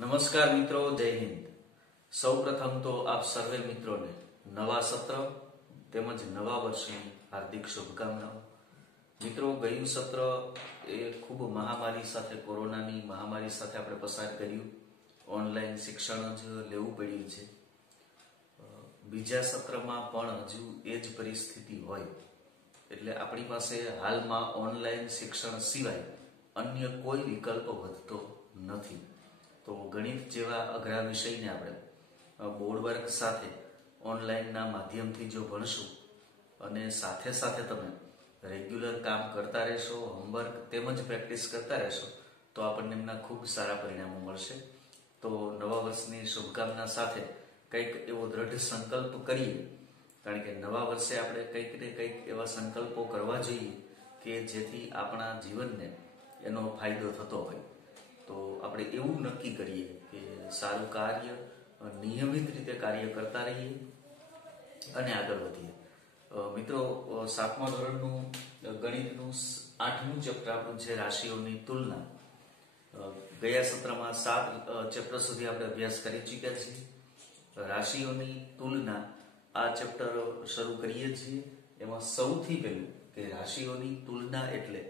નમસ્કાર મિત્રો, જય હિન્દ। સૌ પ્રથમ તો આપ સર્વે મિત્રોને નવા સત્ર તેમજ નવા વર્ષની હાર્દિક શુભકામનાઓ। મિત્રો, ગયું સત્ર એ ખૂબ મહામારી સાથે, કોરોનાની મહામારી સાથે આપણે પસાર કર્યું। ઓનલાઈન શિક્ષણ જ લેવું પડ્યું છે। બીજા સત્રમાં પણ હજુ એ જ પરિસ્થિતિ હોય એટલે આપણી પાસે હાલમાં ઓનલાઈન શિક્ષણ સિવાય અન્ય કોઈ વિકલ્પ વધતો નથી। તો ગણિત જેવા અઘરા વિષયને આપણે બોર્ડ વર્ક સાથે ઓનલાઈનના માધ્યમથી જો ભણશું અને સાથે સાથે તમે રેગ્યુલર કામ કરતા રહેશો, હોમવર્ક તેમજ પ્રેક્ટિસ કરતા રહેશો તો આપણને એમના ખૂબ સારા પરિણામો મળશે। તો નવા વર્ષની શુભકામના સાથે કંઈક એવો દ્રઢ સંકલ્પ કરીએ, કારણ કે નવા વર્ષે આપણે કંઈક ને કંઈક એવા સંકલ્પો કરવા જોઈએ કે જેથી આપણા જીવનને એનો ફાયદો થતો હોય। તો આપણે એવું નક્કી કરીએ કે સારું કાર્ય, નિયમિત રીતે કાર્ય કરતા રહીએ અને આગળ વધીએ। મિત્રો, 7મા ધોરણનું ગણિતનું 8મું ચેપ્ટર આપણું છે રાશિઓની તુલના। ગયા સત્રમાં 7 ચેપ્ટર સુધી આપણે અભ્યાસ કરી ચૂક્યા છીએ। રાશિઓની તુલના આ ચેપ્ટર શરૂ કરીએ છીએ। એમાં સૌથી પહેલું કે રાશિઓની તુલના એટલે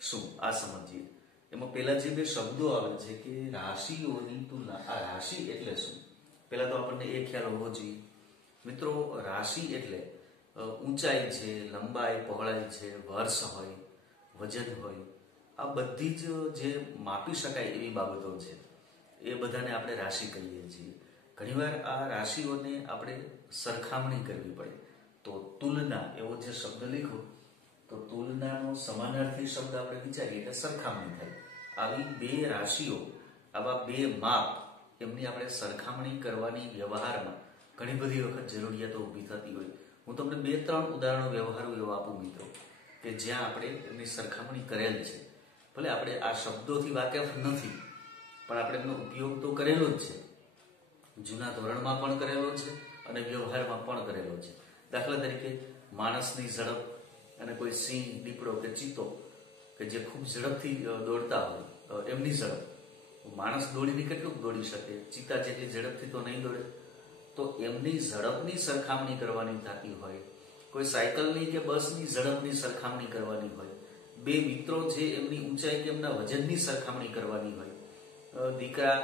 શું આ સમજીએ। એમાં પહેલા જે બે શબ્દો આવે છે કે રાશિઓની તુલના, આ રાશિ એટલે શું, પહેલા તો આપણને એ ખ્યાલ હોવો જોઈએ। મિત્રો, રાશિ એટલે ઊંચાઈ છે, લંબાઈ પહોળાઈ છે, વર્ષ હોય, વજન હોય, આ બધી જ જે માપી શકાય એવી બાબતો છે એ બધાને આપણે રાશિ કહીએ છીએ। ઘણીવાર આ રાશિઓને આપણે સરખામણી કરવી પડે તો તુલના એવો જે શબ્દ લીધો તો તુલનાનો સમાનાર્થી શબ્દ આપણે વિચારીએ એટલે સરખામણી થાય। આવી બે રાશિઓ, આવા બે માપ, એમની આપણે સરખામણી કરવાની વ્યવહારમાં ઘણી બધી વખત જરૂરિયાતો ઊભી થતી હોય। હું તમને 2-3 ઉદાહરણો વ્યવહારુ એવા આપું મિત્રો કે જ્યાં આપણે એમની સરખામણી કરેલ છે। ભલે આપણે આ શબ્દોથી વાકેફ નથી પણ આપણે એમનો ઉપયોગ તો કરેલો જ છે, જૂના ધોરણમાં પણ કરેલો છે અને વ્યવહારમાં પણ કરેલો છે। દાખલા તરીકે માણસની ઝડપ અને કોઈ સિંહ, દીપડો કે ચિત્તો કે જે ખૂબ ઝડપથી દોડતા હોય, એમની ઝડપ, માણસ દોડીને કેટલું દોડી શકે, ચિત્તા જેટલી ઝડપથી તો નહીં દોડે। તો એમની ઝડપની સરખામણી કરવાની થતી હોય, કોઈ સાયકલની કે બસની ઝડપની સરખામણી કરવાની હોય, બે મિત્રો છે એમની ઊંચાઈ કે એમના વજનની સરખામણી કરવાની હોય, દીકરા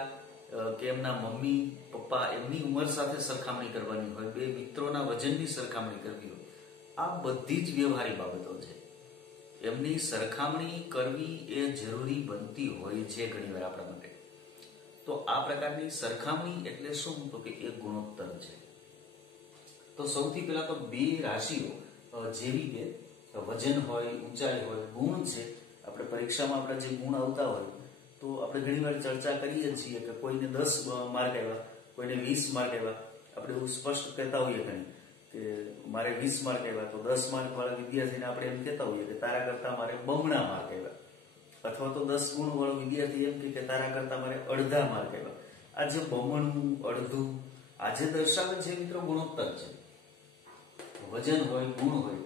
કે એમના મમ્મી પપ્પા એમની ઉંમર સાથે સરખામણી કરવાની હોય, બે મિત્રોના વજનની સરખામણી કરવી હોય, આ બધી જ વ્યવહારિક બાબતો છે। એમની સરખામણી કરવી એ જરૂરી બનતી હોય છે ઘણીવાર આપણા માટે। તો આ પ્રકારની સરખામણી એટલે શું, તો કે એ ગુણોત્તર છે। તો સૌથી પહેલા તો બે રાશિઓ જેવી કે વજન હોય, ઊંચાઈ હોય, ગુણ છે, આપણે પરીક્ષામાં આપણા જે ગુણ આવતા હોય તો આપણે ઘણીવાર ચર્ચા કરીએ છીએ કે કોઈને 10 માર્ક આવ્યા, કોઈને 20 માર્ક આવ્યા। આપણે એવું સ્પષ્ટ કહેતા હોઈએ ઘણી કે મારે 20 માર્ક આવ્યા, તો 10 માર્ક વાળા વિદ્યાર્થીને આપણે એમ કહેતા હોઈએ કે તારા કરતા મારે બમણા માર્ક આવ્યા, અથવા તો 10 ગુણ વાળો વિદ્યાર્થી એમ કે તારા કરતા મારે અડધા માર્ક આવ્યા। આ જે બમણું, અડધું, આ જે દર્શાવે છે મિત્રો ગુણોત્તર છે। વજન હોય, ગુણ હોય,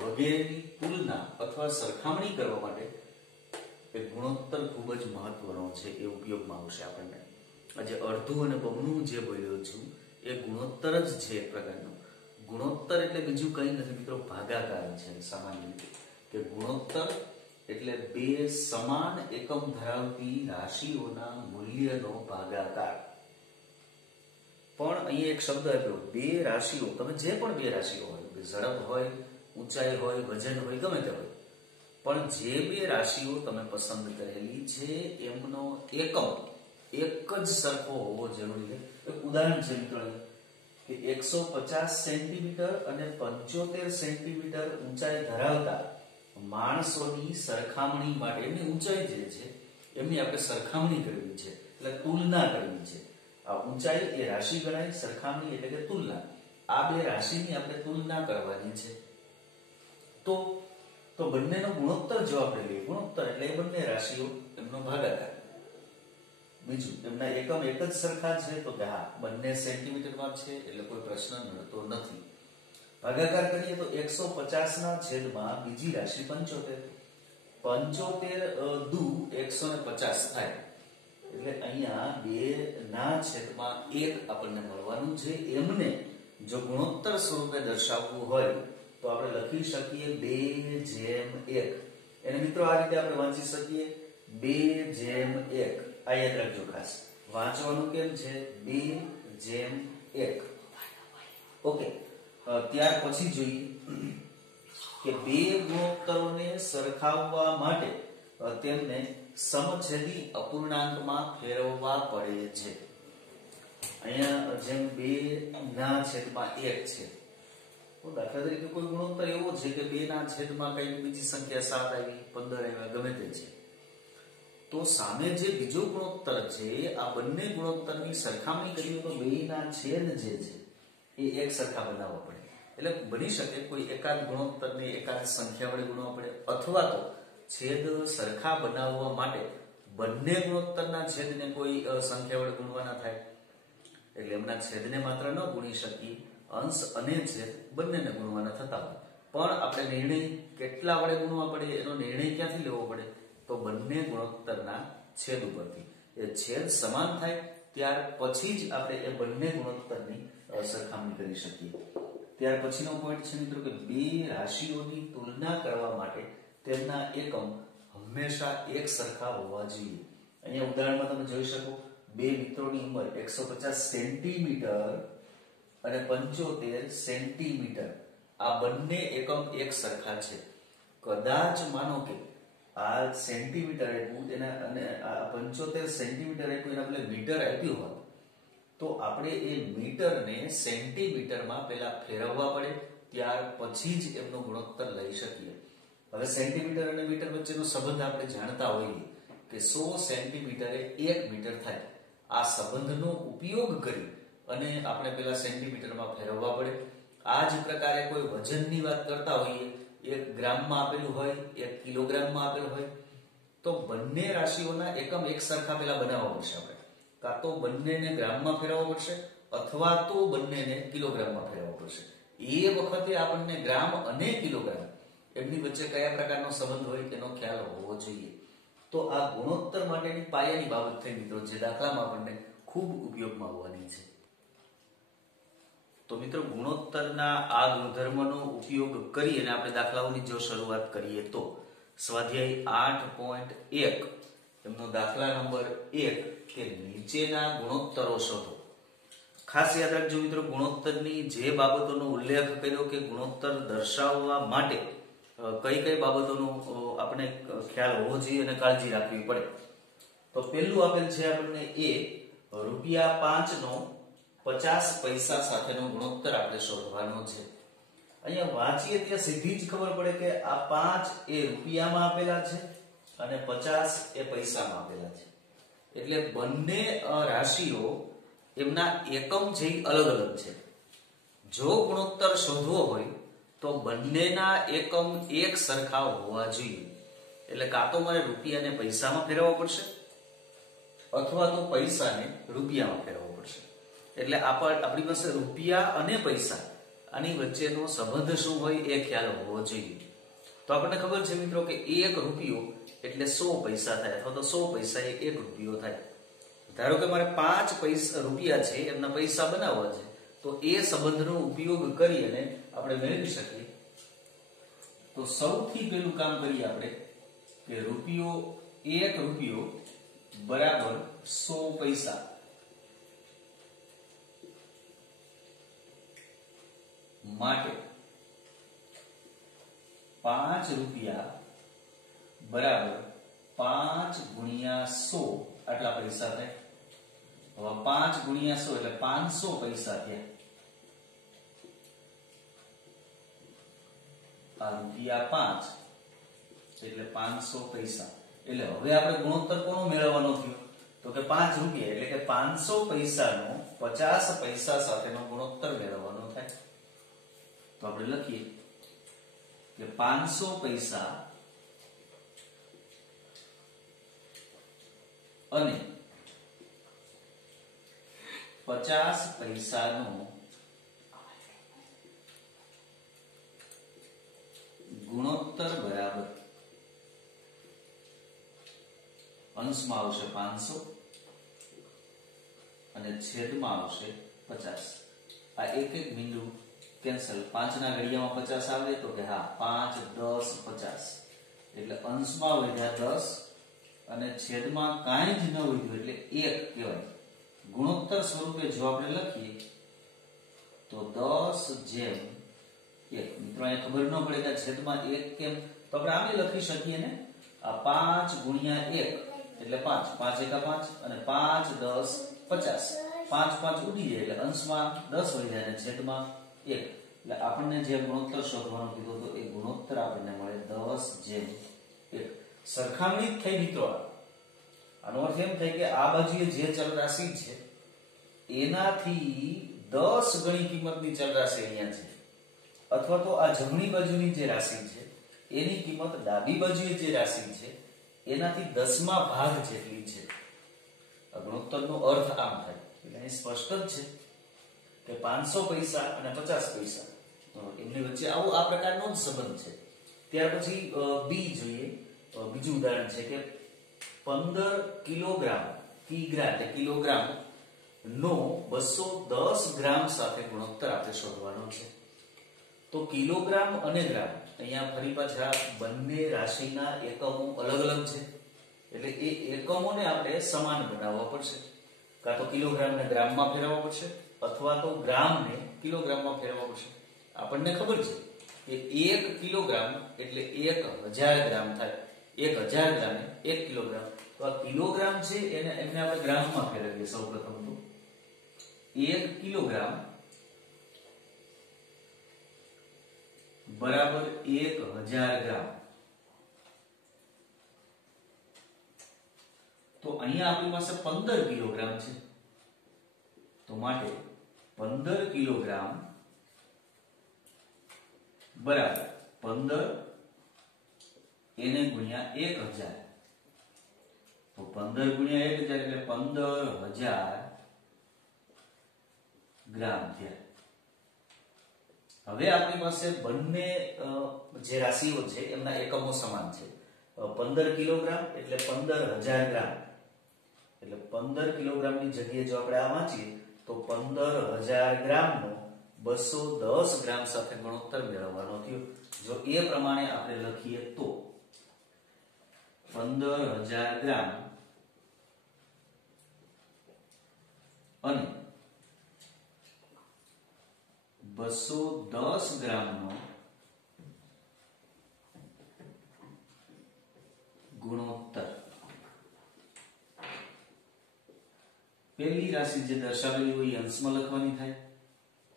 વગેરેની તુલના અથવા સરખામણી કરવા માટે એ ગુણોત્તર ખૂબ જ મહત્વનો છે, એ ઉપયોગમાં આવશે આપણને। આજે અડધું અને બમણું જે બોલ્યો છું એ ગુણોત્તર જ છે એક પ્રકારનું। ગુણોત્તર એટલે બીજું કંઈ નથી મિત્રો, ભાગાકાર છે સામાન્ય રીતે, કે ગુણોત્તર એટલે બે સમાન એકમ ધરાવતી રાશિઓના મૂલ્યનો ભાગાકાર। પણ અહીંયા એક શબ્દ આપ્યો, બે રાશિઓ, તમે જે પણ બે રાશિઓ હોય, ઝડપ હોય, ઊંચાઈ હોય, વજન હોય, ગમે તે હોય, પણ જે બે રાશિઓ તમે પસંદ કરેલી છે એમનો એકમ એક જ સરખો હોવો જરૂરી છે। એક ઉદાહરણ છે મિત્રો કે 150 સેન્ટીમીટર અને 75 સેન્ટીમીટર ઊંચાઈ ધરાવતા માણસોની સરખામણી માટે એમની ઊંચાઈ જે છે એમની આપણે સરખામણી કરવી છે, એટલે તુલના કરવી છે। આ ઊંચાઈ એ રાશિ ગણાય, સરખામણી એટલે કે તુલના। આ બે રાશિની આપણે તુલના કરવાની છે। તો બંનેનો ગુણોત્તર જો આપણે લઈએ, ગુણોત્તર એટલે એ બંને રાશિઓ એમનો ભાગાકાર। બીજું, એમના એકમ એક જ સરખા છે તો કે હા, બંને સેન્ટીમીટરમાં છે એટલે કોઈ પ્રશ્ન નડતો નથી। ભાગાકાર કરીએ તો 150 ના છેદમાં બીજી રાશિ 75, 75 દુ 150 થાય। એટલે અહીંયા 2/1 આપણને મળવાનું છે. એમને જો ગુણોત્તર સ્વરૂપે દર્શાવવું હોય તો આપણે લખી શકીએ 2/1. એને મિત્રો આ રીતે આપણે વાંચી શકીએ 2/1. આ યાદ રાખજો ખાસ. વાંચવાનું કેમ છે? 2/1. ઓકે. ત્યાર પછી જોઈએ કે બે ગુણોત્તરોને સરખાવવા માટે તેમને સમછેદી અપૂર્ણાંકમાં ફેરવવા પડે છે. અહીંયા જેમ 2/1 છે, તો દાખલા તરીકે કોઈ ગુણોત્તર એવો છે કે 2/1 કઈ બીજી સંખ્યા 7 આવી, 15 આવ્યા, ગમે તે છે, તો સામે જે બીજો ગુણોત્તર છે આ બંને ગુણોત્તરની સરખામણી કરીએ તો 2/છેદ જે છે એ એક સરખા બનાવવા પડે. એટલે બની શકે કોઈ એકાદ ગુણોત્તરને એકાદ સંખ્યા વડે ગુણવા પડે, અથવા તો છેદ સરખા બનાવવા માટે બંને ગુણોત્તરના છેદને કોઈ સંખ્યા વડે ગુણવાના થાય. એટલે એમના છેદને માત્ર ન ગુણી શકીએ, અંશ અને છેદ બંનેને ગુણવાના થતા હોય. પણ આપણે નિર્ણય કેટલા વડે ગુણવા પડે એનો નિર્ણય ક્યાંથી લેવો પડે? તો બંને ગુણોત્તરના છેદ ઉપરથી. એ છેદ સમાન થાય ત્યાર પછી જ આપણે એ બંને ગુણોત્તરની સરખામણી કરી શકીએ. ત્યાર પછીનો પોઈન્ટ છે મિત્રો કે બે રાશિઓની તુલના કરવા માટે તેમના એકમ હંમેશા એક સરખા હોવા જોઈએ. અહીંયા ઉદાહરણમાં તમે જોઈ શકો, બે મિત્રોની ઉંમર 150 સેન્ટીમીટર અને 75 સેન્ટીમીટર. આ બંને એકમ એક સરખા છે. કદાચ માનો કે આ સેન્ટીમીટર આપ્યું એના અને આ 75 સેન્ટીમીટર આપ્યું એના બદલે મીટર આપ્યું હોત તો આપણે એ મીટરને સેન્ટીમીટરમાં પહેલા ફેરવવા પડે, ત્યાર પછી જ એમનો ગુણોત્તર લઈ શકીએ. હવે સેન્ટીમીટર અને મીટર વચ્ચેનો સંબંધ આપણે જાણતા હોઈએ કે 100 સેન્ટીમીટરે 1 મીટર થાય. આ સંબંધનો ઉપયોગ કરી અને આપણે પહેલા સેન્ટીમીટરમાં ફેરવવા પડે. આ જ પ્રકારે કોઈ વજનની વાત કરતા હોઈએ, 1 ગ્રામમાં આપેલું હોય, 1 કિલોગ્રામમાં આપેલું હોય, તો બંને રાશિઓના એકમ એક સરખા પહેલા બનાવવા પડશે. આપણે કાં તો બંનેને ગ્રામમાં ફેરવવા પડશે અથવા તો બંનેને કિલોગ્રામમાં ફેરવવા પડશે. એ વખતે આપણને ગ્રામ અને કિલોગ્રામ એમની વચ્ચે કયા પ્રકારનો સંબંધ હોય તેનો ખ્યાલ હોવો જોઈએ. તો આ ગુણોત્તર માટેની પાયાની બાબત થઈ મિત્રો, જે દાખલામાં આપણને ખૂબ ઉપયોગમાં આવવાની છે. તો મિત્રો ગુણોત્તરના આ ગુણધર્મનો ઉપયોગ કરી અને આપણે દાખલાઓની જો શરૂઆત કરીએ તો સ્વાધ્યાય 8.1 એમનો દાખલા નંબર 1 કે નીચેના ગુણોત્તરો શોધો. ખાસ યાદ રાખજો મિત્રો, ગુણોત્તરની જે બાબતોનો ઉલ્લેખ કર્યો કે ગુણોત્તર દર્શાવવા માટે કઈ કઈ બાબતોનો આપણે ખ્યાલ હોવો જોઈએ અને કાળજી રાખવી પડે. તો પહેલું આપેલ છે આપણને એ ₹5 નો 50 પૈસા સાથેનો ગુણોત્તર આપણે શોધવાનો છે. અહીંયા વાંચીએ ત્યાં સીધી જ ખબર પડે કે આ 5 એ રૂપિયામાં આપેલા છે અને 50 એ પૈસામાં આપેલા છે. એટલે બંને રાશિઓ એમના એકમ જે અલગ અલગ છે. જો ગુણોત્તર શોધવો હોય તો બંનેના એકમ એક સરખા હોવા જોઈએ. એટલે કાં તો મારે રૂપિયાને પૈસામાં ફેરવવા પડશે અથવા તો પૈસાને રૂપિયામાં ફેરવવો પડશે. એટલે આપણી પાસે રૂપિયા અને પૈસા આની વચ્ચેનો સંબંધ શું હોય એ ખ્યાલ હોવો જોઈએ. તો આપણને ખબર છે મિત્રો કે 1 રૂપિયો એટલે 100 પૈસા થાય, અથવા તો 100 પૈસા એ 1 રૂપિયો થાય. ધારો કે મારે 5 રૂપિયા છે એમના પૈસા બનાવવા છે, તો એ સંબંધનો ઉપયોગ કરી અને આપણે મેળવી શકીએ. તો સૌથી પહેલું કામ કરીએ આપણે કે 1 રૂપિયો બરાબર 100 પૈસા. માટે 5 રૂપિયા બરાબર 5 ગુણ્યા 100 આટલા પૈસા થાય. હવે 5 ગુણ્યા 100 એટલે 500 પૈસા થયા. આ ₹5 એટલે 500 પૈસા. એટલે હવે આપણે ગુણોત્તર કોનો મેળવવાનો થયો? તો કે 5 રૂપિયા એટલે કે 500 પૈસાનો 50 પૈસા સાથેનો ગુણોત્તર મેળવવાનો થાય. તો આપણે લખીએ કે 500 પૈસા અને 50 પૈસાનો ગુણોત્તર બરાબર અંશમાં આવશે 500 અને છેદમાં આવશે 50. આ એક એક બિંદુ કેન્સલ. 5 ના ઘડિયામાં 50 આવે તો કે હા 5 10 50 એટલે અંશમાં વધ્યા 10 અને છેદમાં કાંઈ જ ન વધ્યું એટલે 1 કહેવાય. ગુણોત્તર સ્વરૂપે જો આપણે લખીએ તો 10/1. મિત્રો અહીંયા ખબર ન પડે કે છેદમાં 1 કેમ, તો આપણે આમે લખી શકીએ ને, આ 5 ગુણ્યા 1 એટલે 5, 5 એકા 5 અને 5 10 50. 5 5 ઉડી જાય એટલે અંશમાં 10 વળી જાય અને છેદમાં 1. એટલે આપણને જે ગુણોત્તર શોધવાનો કીધો તો એ ગુણોત્તર આપણને મળે 10/1. સરખામણી થઈ મિત્રો. આનો અર્થ એમ થાય કે આ બાજુએ જે ચલ રાશિ છે એનાથી 10 ગણી કિંમતની ચલ રાશિ અહીંયા છે, અથવા તો આ જમણી બાજુની જે રાશિ છે એની કિંમત ડાબી બાજુએ જે રાશિ છે એનાથી 10મા ભાગ જેટલી છે. આ ગુણોત્તરનો અર્થ આમ થાય. એટલે અહીં સ્પષ્ટ જ છે કે 500 પૈસા અને 50 પૈસા એમની વચ્ચે આવો આ પ્રકારનો જ સંબંધ છે. ત્યાર પછી બી જોઈએ. બીજું ઉદાહરણ છે કે 15 કિલોગ્રામ એટલે કિલોગ્રામ નો 210 ગ્રામ સાથે ગુણોત્તર આપણે શોધવાનો છે. તો કિલોગ્રામ અને ગ્રામ અહીંયા ફરી પાછા બંને રાશિના એકમો અલગ અલગ છે એટલે એ એકમોને આપણે સમાન બનાવવા પડશે. કાં તો કિલોગ્રામને ગ્રામમાં ફેરવવા પડશે અથવા તો ગ્રામને કિલોગ્રામમાં ફેરવવા પડશે. આપણને ખબર છે કે 1 કિલોગ્રામ એટલે 1000 ગ્રામ થાય. 1000 ગ્રામ 1 કિલોગ્રામ. તો આ કિલોગ્રામ છે એમને આપણે ગ્રામમાં ફેરવીએ. સૌપ્રથમ તો 1 કિલોગ્રામ બરાબર 1000 ગ્રામ. તો અહીંયા આપણી પાસે 15 કિલોગ્રામ છે, તો માટે 15 કિલોગ્રામ બરાબર 15 એને ગુણ્યા 1000. તો 15 ગુણ્યા 1000 એટલે 15000 ગ્રામ થયા. હવે આપણી પાસે બંને જે રાશિઓ છે એમના એકમો સમાન છે. 15 કિલોગ્રામ એટલે 15000 ગ્રામ. એટલે 15 કિલોગ્રામની જગ્યાએ જો આપણે આ વાંચીએ તો 15000 ગ્રામનો 210 ગ્રામ સાથે ગુણોત્તર મેળવવાનો થયો. જો એ પ્રમાણે આપણે લખીએ તો 15000 ગ્રામ અને 210 ગ્રામનો ગુણોત્તર. પહેલી રાશિ જે દર્શાવેલી હોય એ અંશમાં લખવાની થાય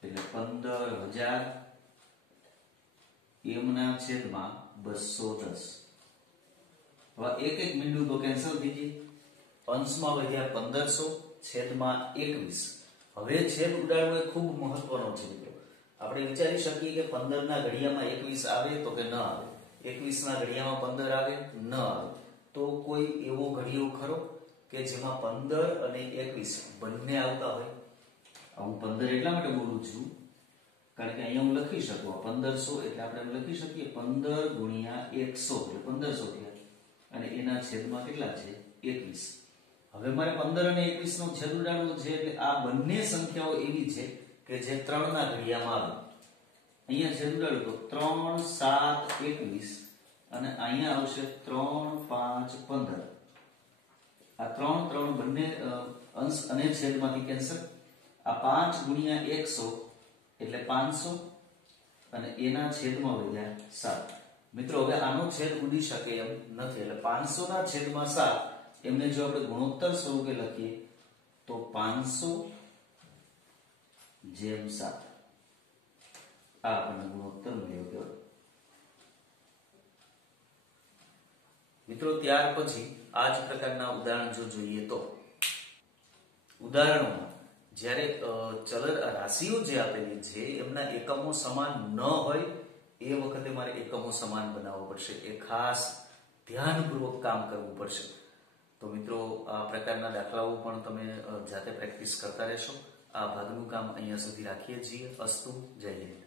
એટલે 15000 એમના છેદમાં 210. હવે એક એક બિંદુ તો કેન્સલ થઈ જાય. અંશમાં વધ્યા 1500 છેદમાં 21. હવે છેદ ઉડાડવો એ ખૂબ મહત્વનો છે મિત્રો. આપણે વિચારી શકીએ કે 15 ના ઘડિયામાં 21 આવે તો કે ન આવે, 21 ના ઘડિયામાં 15 આવે ન આવે. તો કોઈ એવો ઘડિયો ખરો કે જેમાં 15 અને 21 બંને આવતા હોય? હું 15 એટલા માટે બોલું છું કારણ કે અહીંયા હું લખી શકું 1500 એટલે આપણે લખી શકીએ 15 ગુણ્યા 100 એટલે 1500 થયા અને એના છેદમાં કેટલા છે 21. હવે મારે 15 અને 21 નો છેદ ઉડાડવો છે એટલે આ બંને સંખ્યાઓ એવી છે કે જે 3 ના ઘડિયામાં આવે. અહીંયા છેદ ઉડાડો તો 3 7 21 અને અહીંયા આવશે 3 5 15. આ 3 3 બંને અંશ અને છેદમાંથી કેન્સલ. આ 5 ગુણ્યા 100 એટલે 500 અને એના છેદમાં વધ્યા 7. મિત્રો હવે આનો છેદ ઉડી શકે એમ નથી એટલે 500 ના છેદમાં 7 એમને જો આપણે ગુણોત્તર સ્વરૂપે લખીએ તો 500/7 આ આપણને ગુણોત્તર મળ્યો કહેવાય. મિત્રો ત્યાર પછી આ જ પ્રકારના ઉદાહરણ જો જોઈએ તો ઉદાહરણોમાં જ્યારે ચલ રાશિઓ જે આપેલી છે એમના એકમો સમાન ન હોય એ વખતે મારે એકમો સમાન બનાવવો પડશે. એ ખાસ ધ્યાનપૂર્વક કામ કરવું પડશે. તો મિત્રો આ પ્રકારના દાખલાઓ પણ તમે જાતે પ્રેક્ટિસ કરતા રહેશો. આ ભાગનું કામ અહીંયા સુધી રાખીએ છીએ. અસ્તુ. જય હિન્દ.